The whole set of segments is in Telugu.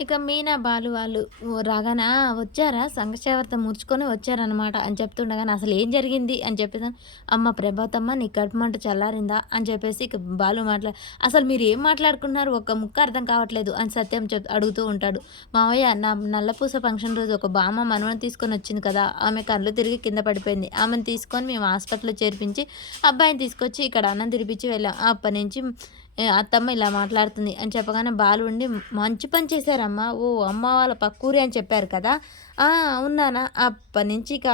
ఇక మీనా బాలు వాళ్ళు రాగానా వచ్చారా? సంఘచేవర్త ముడుచుకొని వచ్చారనమాట అని చెప్తుండగానే అసలు ఏం జరిగింది? అని చెప్పేసి అమ్మ ప్రభాతమ్మ నీ కడుపుమంట చల్లారిందా? అని చెప్పేసి ఇక బాలు మాట్లా అసలు మీరు ఏం మాట్లాడుకున్నారు? ఒక ముక్క అర్థం కావట్లేదు అని సత్యం చెప్ అడుగుతూ ఉంటాడు. మావయ్య నా నల్లపూస ఫంక్షన్ రోజు ఒక బామ్మ మనవని తీసుకొని వచ్చింది కదా ఆమె కళ్ళు తిరిగి కింద పడిపోయింది. ఆమెను తీసుకొని మేము హాస్పిటల్లో చేర్పించి అబ్బాయిని తీసుకొచ్చి ఇక్కడ అన్నం తిరిపించి వెళ్ళాం. అప్పటి నుంచి అత్తమ్మ ఇలా మాట్లాడుతుంది అని చెప్పగానే బాలు ఉండి మంచి పని చేశారమ్మా. ఓ అమ్మ వాళ్ళ పక్కూరి అని చెప్పారు కదా? "ఆ, అవునానా అప్పటి నుంచి ఇక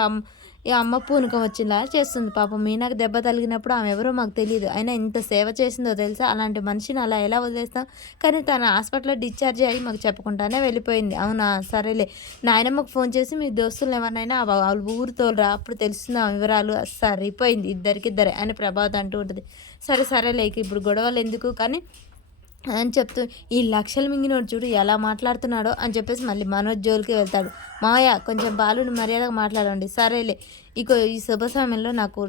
ఈ అమ్మ పూనకం వచ్చిందా? చేస్తుంది. పాపం మీనాకు దెబ్బ తగిలినప్పుడు ఆమె ఎవరో మాకు తెలియదు అయినా ఇంత సేవ చేసిందో తెలుసా? అలాంటి మనిషిని అలా ఎలా వదిలేస్తాం? కానీ తన హాస్పిటల్లో డిశ్చార్జ్ అయ్యి మాకు చెప్పకుండానే వెళ్ళిపోయింది. అవునా? సరేలే. నాయనమ్మకు ఫోన్ చేసి మీ దోస్తులు ఏమన్నా వాళ్ళు వాళ్ళ ఊరు తోలరా. అప్పుడు తెలుస్తుంది ఆ వివరాలు సరిపోయింది. ఇద్దరికిద్దరే అని ప్రభాత్ అంటూ ఉంటుంది. సరే సరేలే. ఇక ఇప్పుడు గొడవలు ఎందుకు? కానీ అని చెప్తూ ఈ లక్షలు మింగినోడు చూడు ఎలా మాట్లాడుతున్నాడో అని చెప్పేసి మళ్ళీ మనోజ్ జోలికి వెళ్తాడు. మావయ్య కొంచెం బాలుని మర్యాదగా మాట్లాడండి. సరేలే. ఇక ఈ శుభ సమయంలో నాకు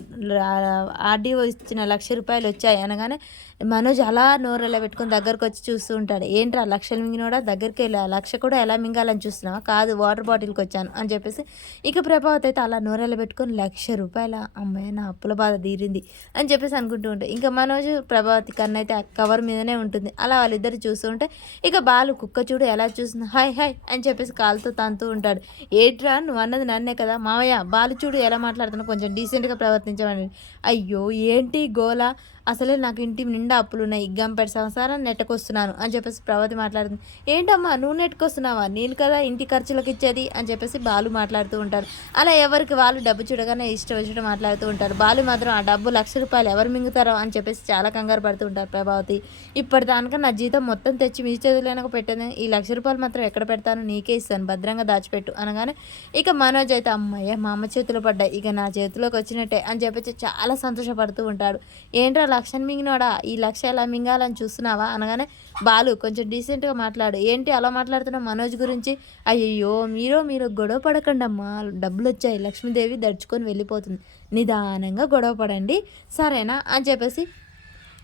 ఆర్డీఓ ఇచ్చిన లక్ష రూపాయలు వచ్చాయి అనగానే మనోజ్ అలా నోరెలా పెట్టుకొని దగ్గరకు వచ్చి చూస్తూ ఉంటాడు. ఏంట్రా లక్షలు మింగినోడా? దగ్గరికి వెళ్ళి. ఆ లక్ష కూడా ఎలా మింగాలని చూస్తున్నావా? కాదు వాటర్ బాటిల్కి వచ్చాను. అని చెప్పేసి ఇక ప్రభావత్ అయితే అలా నోరెలా పెట్టుకొని లక్ష రూపాయల అమ్మాయి నా అప్పుల బాధ తీరింది అని చెప్పేసి అనుకుంటూ ఉంటాయి ఇంకా మనోజ్ ప్రభావతి కన్నా అయితే ఆ కవర్ మీదనే ఉంటుంది. అలా వాళ్ళిద్దరు చూస్తూ ఉంటే ఇక బాలు కుక్క చూడు ఎలా చూస్తుంది హాయ్ హాయ్ అని చెప్పేసి కాలుతో తంతూ ఉంటాడు. ఏట్రా నువ్వు అన్నది నన్నే కదా? మావయ్య బాలు చూడు ఎలా మాట్లాడుతున్నా కొంచెం డీసెంట్గా ప్రవర్తించమని. అయ్యో ఏంటి గోల? అసలే నాకు ఇంటి నిండా అప్పులు ఉన్నాయి గంపెడు సంవత్సరాలు నెట్టకొస్తున్నాను అని చెప్పేసి ప్రవతి మాట్లాడుతుంది. ఏంటమ్మా నువ్వు నెట్టుకొస్తున్నావా? నేను కదా ఇంటి ఖర్చులకు ఇచ్చేది అని చెప్పేసి బాలు మాట్లాడుతూ ఉంటారు. అలా ఎవరికి వాళ్ళు డబ్బు చూడగానే ఇష్టం వచ్చినట్టు మాట్లాడుతూ ఉంటారు. బాలు మాత్రం ఆ డబ్బు లక్ష రూపాయలు ఎవరు మింగుతారో అని చెప్పేసి చాలా కంగారు పడుతూ ఉంటారు ప్రభావతి. ఇప్పటిదానిక నా జీతం మొత్తం తెచ్చి మీ చేతులైనా పెట్టాను ఈ లక్ష రూపాయలు మాత్రం ఎక్కడ పెడతాను? నీకే ఇస్తాను. భద్రంగా దాచిపెట్టు అనగానే ఇక మనోజ్ అయితే అమ్మయ్య మా అమ్మ చేతిలో పడ్డాయి. ఇక నా చేతిలోకి వచ్చినట్టే అని చెప్పేసి చాలా సంతోషపడుతూ ఉంటాడు. ఏంట్రా లక్షని మింగినోడా? ఈ లక్ష ఎలా మింగాలని చూస్తున్నావా? అనగానే బాలు కొంచెం డీసెంట్గా మాట్లాడు. ఏంటి అలా మాట్లాడుతున్నావు? మనోజ్ గురించి? అయ్యయ్యో మీరు మీరు గొడవ పడకండి అమ్మా డబ్బులు వచ్చాయి లక్ష్మీదేవి దడుచుకొని వెళ్ళిపోతుంది. నిదానంగా గొడవ పడండి. సరేనా? అని చెప్పేసి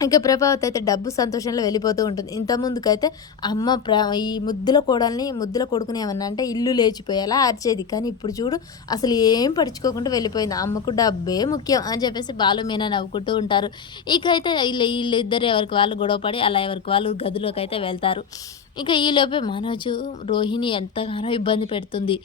ఇంకా ప్రభావతి అయితే డబ్బు సంతోషంలో వెళ్ళిపోతూ ఉంటుంది. ఇంత ముందుకైతే అమ్మ ప్ర ఈ ముద్దుల కోడల్ని ముద్దుల కొడుకుని ఏమన్నా అంటే ఇల్లు లేచిపోయేలా అరిచేది. కానీ ఇప్పుడు చూడు అసలు ఏం పడుచుకోకుండా వెళ్ళిపోయింది. అమ్మకు డబ్బే ముఖ్యం అని చెప్పేసి బాలు మీనా నవ్వుకుంటూ ఉంటారు. ఇకైతే వీళ్ళు వీళ్ళిద్దరు ఎవరికి వాళ్ళు గొడవపడి అలా ఎవరికి వాళ్ళు గదిలోకి అయితే వెళ్తారు. ఇక ఈలోపే మనోజు రోహిణి ఎంతగానో ఇబ్బంది పెడుతుంది.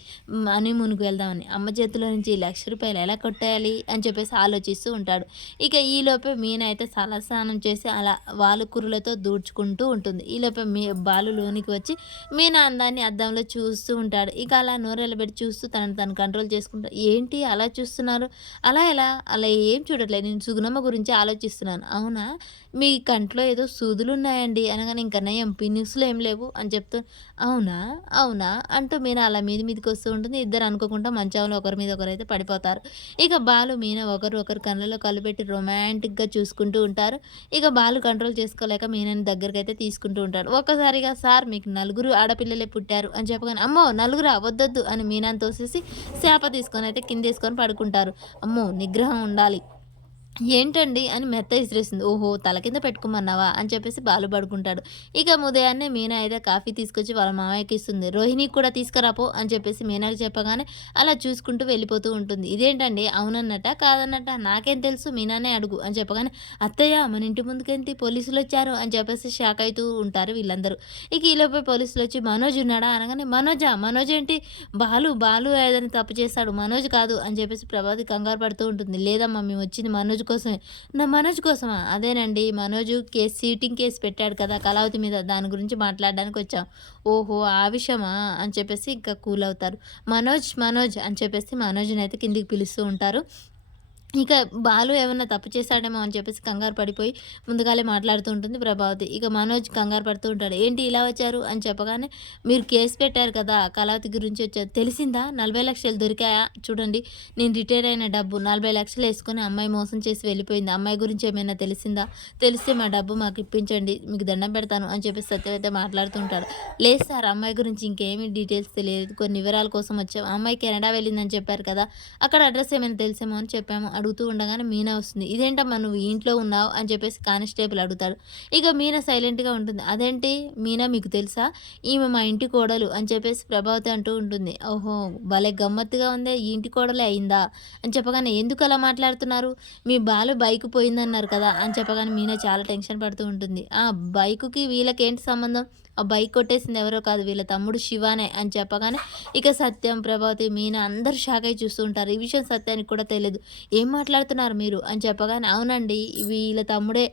హనీమూన్కి వెళ్దామని. అమ్మ చేతిలో నుంచి లక్ష రూపాయలు ఎలా కొట్టేయాలి? అని చెప్పేసి ఆలోచిస్తూ ఉంటాడు. ఇక ఈలోపే మీన అయితే స్నానం చేసి అలా వాలుకురులతో దూడ్చుకుంటూ ఉంటుంది. ఈలోపే మీ బాలు లోనికి వచ్చి మీన అందాన్ని అద్దంలో చూస్తూ ఉంటాడు. ఇక అలా నోరెళ్ళ పెట్టి చూస్తూ తనని తను కంట్రోల్ చేసుకుంటా ఏంటి అలా చూస్తున్నారు? అలా ఎలా? అలా ఏం చూడట్లేదు. నేను సుగుణమ్మ గురించి ఆలోచిస్తున్నాను. అవునా? మీ కంట్లో ఏదో సూదులు ఉన్నాయండి. అనగానే ఇంకా నయం. పిన్నిస్లు ఏం లేవు. అని చెప్తూ అవునా? అవునా? అంటూ మీనా అలా మీది మీదకి వస్తూ ఉంటుంది. ఇద్దరు అనుకోకుండా మంచంలో ఒకరి మీద ఒకరు అయితే పడిపోతారు. ఇక బాలు మీనా ఒకరు ఒకరు కళ్ళలో కళ్ళు పెట్టి రొమాంటిక్గా చూసుకుంటూ ఉంటారు. ఇక బాలు కంట్రోల్ చేసుకోలేక మీనాని దగ్గరికి అయితే తీసుకుంటూ ఉంటాడు ఒక్కసారిగా సార్ మీకు నలుగురు ఆడపిల్లలే పుట్టారు అని చెప్పగానే అమ్మో నలుగురా? వద్దొద్దు అని మీనాని తోసేసి శాప తీసుకొని అయితే కింద వేసుకొని పడుకుంటారు. అమ్మో నిగ్రహం ఉండాలి. ఏంటండి అని మెత్త ఇసిరేసింది ఓహో తల కింద పెట్టుకోమన్నావా అని చెప్పేసి బాలు పడుకుంటాడు. ఇక ఉదయాన్నే మీనా అయితే కాఫీ తీసుకొచ్చి వాళ్ళ మామయ్యకి ఇస్తుంది. రోహిణికి కూడా తీసుకురాపో అని చెప్పేసి మీనాకి చెప్పగానే అలా చూసుకుంటూ వెళ్ళిపోతూ ఉంటుంది. ఇదేంటండి? అవునన్నట కాదన్నట నాకేం తెలుసు మీనానే అడుగు అని చెప్పగానే అత్తయ్య మన ఇంటి ముందుకెంతి పోలీసులు వచ్చారు? అని చెప్పేసి షాక్ అవుతూ ఉంటారు వీళ్ళందరూ. ఇక ఈలోపే పోలీసులు వచ్చి మనోజ్ ఉన్నాడా? అనగానే మనోజా మనోజ్ ఏంటి? బాలు బాలు ఏదైనా తప్పు చేస్తాడు మనోజ్ కాదు అని చెప్పేసి ప్రభాతి కంగారు పడుతూ ఉంటుంది. లేదమ్మా మేము వచ్చింది మనోజ్ కోసమే. నా మనోజ్ కోసమా? అదేనండి. మనోజ్ కేసు సీటింగ్ కేసు పెట్టాడు కదా కళావతి మీద. దాని గురించి మాట్లాడడానికి వచ్చాం. ఓహో ఆ విషయమా? అని చెప్పేసి ఇంకా కూల్ అవుతారు. మనోజ్ మనోజ్ అని చెప్పేసి మనోజ్ని అయితే కిందికి పిలుస్తూ ఉంటారు. ఇక బాలు ఏమన్నా తప్పు చేశాడేమో అని చెప్పేసి కంగారు పడిపోయి ముందుగాలే మాట్లాడుతూ ఉంటుంది ప్రభావతి. ఇక మనోజ్ కంగారు పడుతూ ఉంటాడు. ఏంటి ఇలా వచ్చారు? అని చెప్పగానే మీరు కేసు పెట్టారు కదా కళావతి గురించి వచ్చారు తెలిసిందా? నలభై లక్షలు దొరికాయా? చూడండి నేను రిటైర్ అయిన డబ్బు నలభై లక్షలు వేసుకొని అమ్మాయి మోసం చేసి వెళ్ళిపోయింది. అమ్మాయి గురించి ఏమైనా తెలిసిందా? తెలిస్తే మా డబ్బు మాకు ఇప్పించండి మీకు దండం పెడతాను అని చెప్పేసి సత్యం మాట్లాడుతూ ఉంటాడు. లేదు సార్ అమ్మాయి గురించి ఇంకేమీ డీటెయిల్స్ తెలియదు. కొన్ని వివరాల కోసం వచ్చాము అమ్మాయి కెనడా వెళ్ళిందని చెప్పారు కదా అక్కడ అడ్రస్ ఏమైనా తెలిసేమో అని చెప్పాము అడుగుతూ ఉండగానే మీనా వస్తుంది. ఇదేంటమ్మా నువ్వు ఇంట్లో ఉన్నావు? అని చెప్పేసి కానిస్టేబుల్ అడుగుతాడు. ఇక మీనా సైలెంట్గా ఉంటుంది. అదేంటి మీనా మీకు తెలుసా? ఈమె మా ఇంటి కోడలు అని చెప్పేసి ప్రభావతి అంటూ ఉంటుంది. ఓహో భలే గమ్మత్తుగా ఉంది ఈ ఇంటి కోడలే అయిందా? అని చెప్పగానే ఎందుకు అలా మాట్లాడుతున్నారు? మీ బాలు బైక్ పోయిందన్నారు కదా? అని చెప్పగానే మీనా చాలా టెన్షన్ పడుతూ ఉంటుంది. ఆ బైకుకి వీళ్ళకి ఏంటి సంబంధం? ఆ బైక్ కొట్టేసింది ఎవరో కాదు వీళ్ళ తమ్ముడు శివానే అని చెప్పగానే ఇక సత్యం ప్రభావతి మీనా అందరు షాక్ అయి చూస్తూ ఉంటారు. ఈ విషయం సత్యానికి కూడా తెలియదు ఏం మాట్లాడుతున్నారు మీరు? అని చెప్పగానే అవునండి వీళ్ళ తమ్ముడే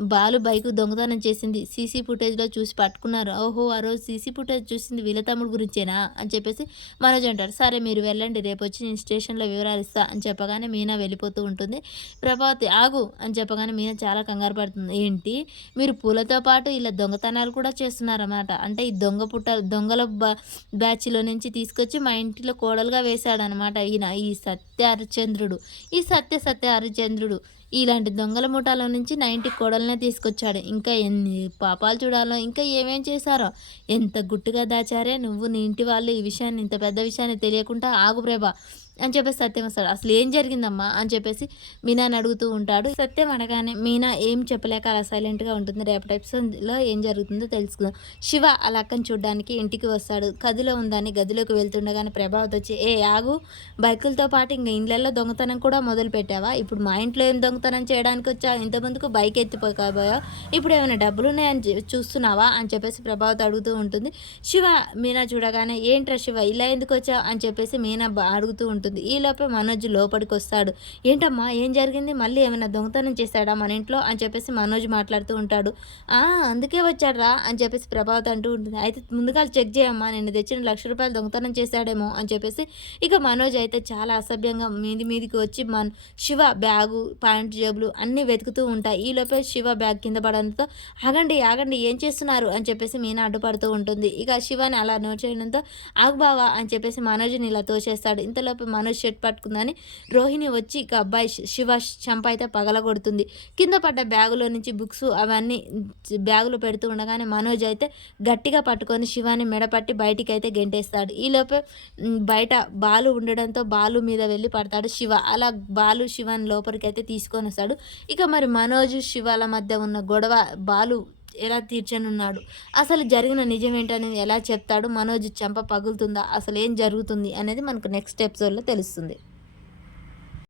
బాలు బైక్ దొంగతనం చేసింది. సీసీ ఫుటేజ్లో చూసి పట్టుకున్నారు. ఓహో ఆ రోజు సీసీ ఫుటేజ్ చూసింది వీళ్ళ తమ్ముడు గురించేనా? అని చెప్పేసి మనోజ్ అంటారు. సరే మీరు వెళ్ళండి. రేపు వచ్చి నేను స్టేషన్లో వివరాలు ఇస్తా అని చెప్పగానే మీనా వెళ్ళిపోతూ ఉంటుంది. ప్రభావతి ఆగు అని చెప్పగానే మీనా చాలా కంగారు పడుతుంది. ఏంటి? మీరు పూలతో పాటు ఇలా దొంగతనాలు కూడా చేస్తున్నారన్నమాట. అంటే ఈ దొంగ పుట్ట దొంగల బ్యాచ్లో నుంచి తీసుకొచ్చి మా ఇంటిలో కోడలుగా వేశాడనమాట ఈయన. ఈ సత్య హరిచంద్రుడు ఈ సత్య సత్య హరిచంద్రుడు ఇలాంటి దొంగల ముఠాలో నుంచి నైంటీ కోడలనే తీసుకొచ్చాడు. ఇంకా ఎన్ని పాపాలు చూడాలో ఇంకా ఏమేం చేశారో ఎంత గుట్టుగా దాచారే నువ్వు నీ ఇంటి వాళ్ళు ఈ విషయాన్ని ఇంత పెద్ద విషయాన్ని తెలియకుండా ఆగు ప్రభా. అని చెప్పేసి సత్యం వస్తాడు. అసలు ఏం జరిగిందమ్మా అని చెప్పేసి మీనాని అడుగుతూ ఉంటాడు. సత్యం అడగానే మీనా ఏం చెప్పలేక అలా సైలెంట్గా ఉంటుంది. రేపటి ఎపిసోడ్లో ఏం జరుగుతుందో తెలుసుకుందాం. శివ అలా అక్కని చూడడానికి ఇంటికి వస్తాడు. గదిలో ఉందని గదిలోకి వెళ్తుండగానే ప్రభావిత వచ్చి ఏ ఆగు. బైకులతో పాటు ఇంకా ఇండ్లలో దొంగతనం కూడా మొదలు పెట్టావా? ఇప్పుడు మా ఇంట్లో ఏం దొంగతనం చేయడానికి వచ్చా ఇంతమందుకు బైక్ ఎత్తిపోకపోయా ఇప్పుడు ఏమైనా డబ్బులు ఉన్నాయని చూస్తున్నావా? అని చెప్పేసి ప్రభావతి అడుగుతూ ఉంటుంది. శివ మీనా చూడగానే ఏంట్రా శివ? ఇలా ఎందుకు వచ్చావు? అని చెప్పేసి మీనా అడుగుతూ ఉంటుంది. అవుతుంది ఈలోపే మనోజ్ లోపలికి వస్తాడు ఏంటమ్మా ఏం జరిగింది? మళ్ళీ ఏమైనా దొంగతనం చేశాడా మన ఇంట్లో? అని చెప్పేసి మనోజ్ మాట్లాడుతూ ఉంటాడు. అందుకే వచ్చాడ్రా అని చెప్పేసి ప్రభావత్ అంటూ ఉంటుంది. అయితే ముందుగా చెక్ చేయమ్మా నేను తెచ్చిన లక్ష రూపాయలు దొంగతనం చేశాడేమో అని చెప్పేసి ఇక మనోజ్ అయితే చాలా అసభ్యంగా మీది మీదికి వచ్చి మన శివ బ్యాగు ప్యాంట్ జేబులు అన్నీ వెతుకుతూ ఉంటాయి. ఈలోపే శివ బ్యాగ్ కింద పడడంతో ఆగండి ఆగండి ఏం చేస్తున్నారు? అని చెప్పేసి మీనా అడ్డుపడుతూ ఉంటుంది. ఇక శివాని అలా నోచేయడంతో ఆగుబావా అని చెప్పేసి మనోజ్ని ఇలా తోచేస్తాడు ఇంతలోపు మనోజ్ షర్ట్ పట్టుకుందని రోహిణి వచ్చి ఇక అబ్బాయి శివ చంప అయితే పగలగొడుతుంది. కింద పడ్డ బ్యాగులో నుంచి బుక్స్ అవన్నీ బ్యాగులో పెడుతూ ఉండగానే మనోజ్ అయితే గట్టిగా పట్టుకొని శివాని మెడపట్టి బయటికి అయితే గెంటేస్తాడు ఈలోపే బయట బాలు ఉండడంతో బాలు మీద వెళ్ళి పడతాడు శివ. అలా బాలు శివాని లోపలికి అయితే తీసుకొని వస్తాడు. ఇక మరి మనోజ్ శివాల మధ్య ఉన్న గొడవ బాలు ఎలా తీర్చనున్నాడు? అసలు జరిగిన నిజం ఏంటనేది ఎలా చెప్తాడు? మనోజ్ చెంప పగులుతుందా? అసలు ఏం జరుగుతుంది? అనేది మనకు నెక్స్ట్ ఎపిసోడ్లో తెలుస్తుంది.